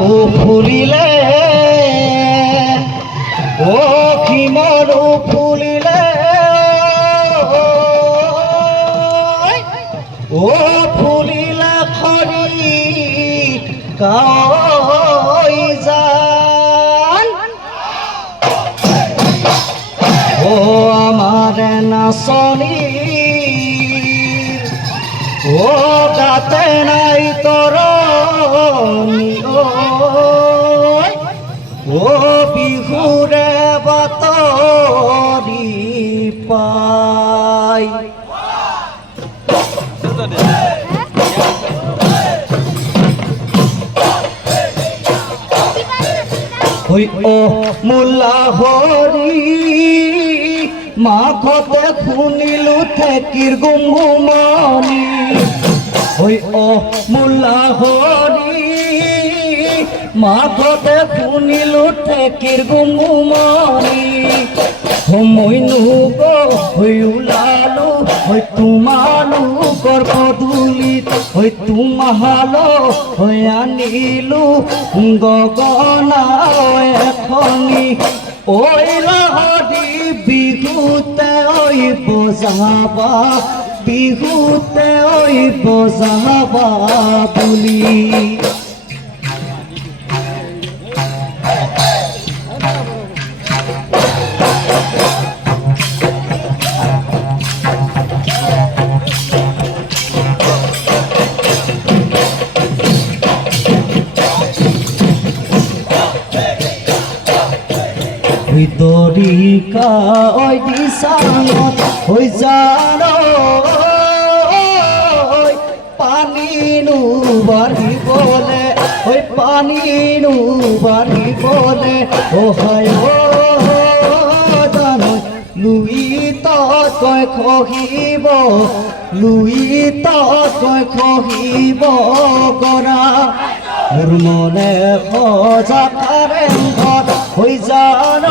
মনু ফুলিলে ও কি মনু ফুলিলে ও ফুলিলে খৰি কাই যান ও আমার নাচনী ও গাতে নাই তোর ও বিহুরে বাতরি পাই ওই ও মোল্লা হরি মাঘতে শুনিলো ঠেকিৰ গুমগুমনি ওই ও মোল্লা হরি মাঘতে শুনিলো ঠেকিৰ গুমগুমনি মইনুগ হৈ ওলালো হৈ তোমালোকৰ পদূলিত হৈ তোমাল হৈ আনিলো গগনা এখনি ঐ লাহৰি বিহুতে ঐ বজাবা বিহুতে ঐ বজাবা বুলি ভিতরিকা ওই দিশানত হৈ যান পানী নু বাঢ়িবলে ওই পানী নু বাঢ়িবলে ও হয় জান লুই তই খহিব লুই তই খহিব গৰা মোৰ মনে সজা কাৰেংঘৰ হৈ যান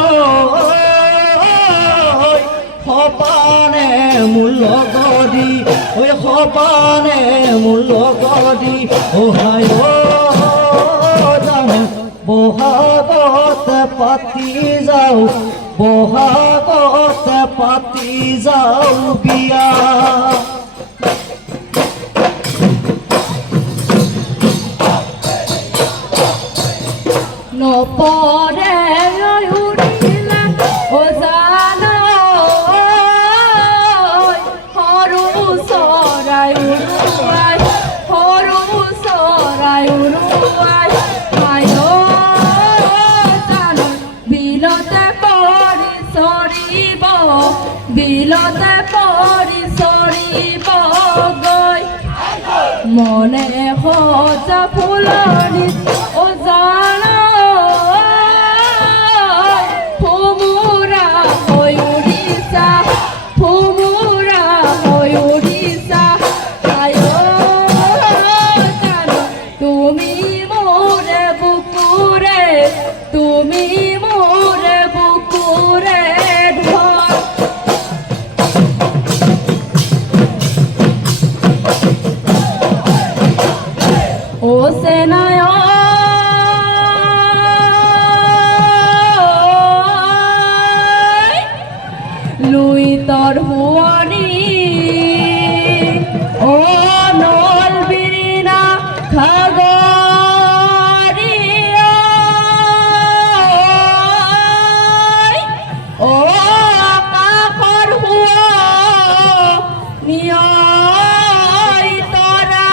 সপানে মোৰ লগৰী ঐ সপানে মোৰ লগৰী অহাই জান বহাগতে পাতি যাওঁ বহাগতে পাতি যাওঁ বিয়া নপৰে উৰিলে ও জান সৰু চৰাই উৰুৱাই সৰু চৰাই উৰুৱাই আয় জান বিলতে পৰি চৰিব বিলতে পৰি চৰিব গৈ মনে সজা ফুলনিত ও জান লুই তোর হুয়ানি ও নল বিনা খাগরিয়া ও আকাশৰ হুয়া নিয়ই তৰা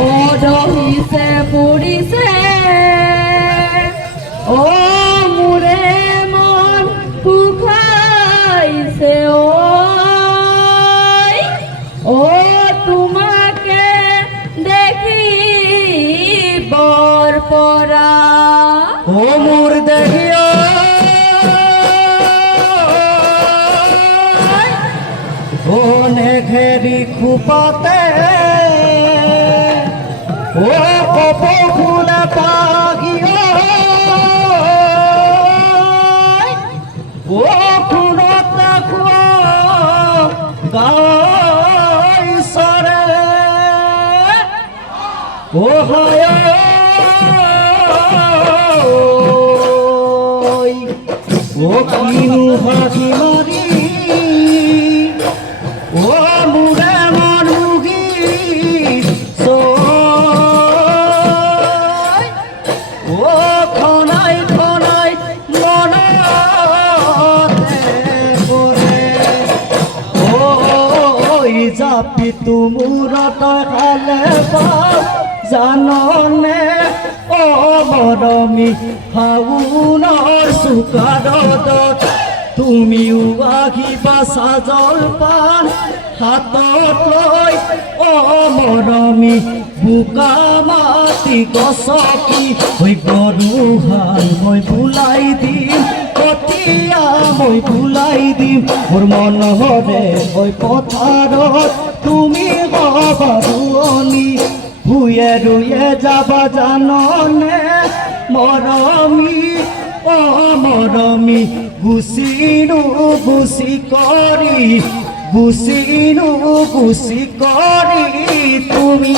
ও দহিছে পুৰিছে ও মুরে মন পুখাইছে ও তোমাকে দেখি বর পরা ও মোর দেহিয়া ও নেঘেরি খুপাতে ও কপ ফুলে পাগিয়া ও খুনতে খুয়া গাই সরে ও হায় ও কিনু হাসি মারি ও মুরে মানুহি ও খনাই খনাই মনতে করে ওই জাপি তুমুর খালে জাননে ও মৰমী ফাগুনৰ চুকাদত তুমিও আহিবা চাজলপান হাতত লৈ ও মৰমী বোকা মাটি গছকি হৈ গৰুহাল মই বুলাই দিম কটীয়া মই বুলাই দিম মোৰ মনৰে হৈ পথাৰত তুমি হবা ৰোৱনী ভুয়ে রুয়ে যাবা জাননে মরমী ও মরমী গুচিনু গুচি করি তুমি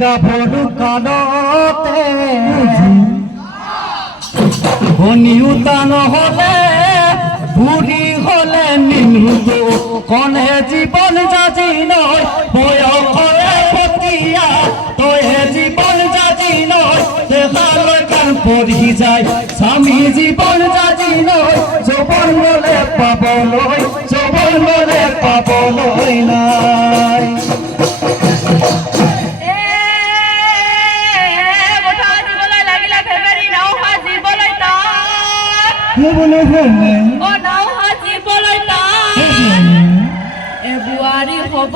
গাভৰু কাণতে শনিউতা নহলে বুঢ়ী হলে মিনুটো কণে জীৱন যাজি নয় বয়সৰে পতিয়া তইহে জীৱন যাজি নয় দেখালৈ কাণ পৰি যায় স্বামী জীৱন যাজি নয় যৌৱন গলে পাবলৈ নাই বুঢ়ী হব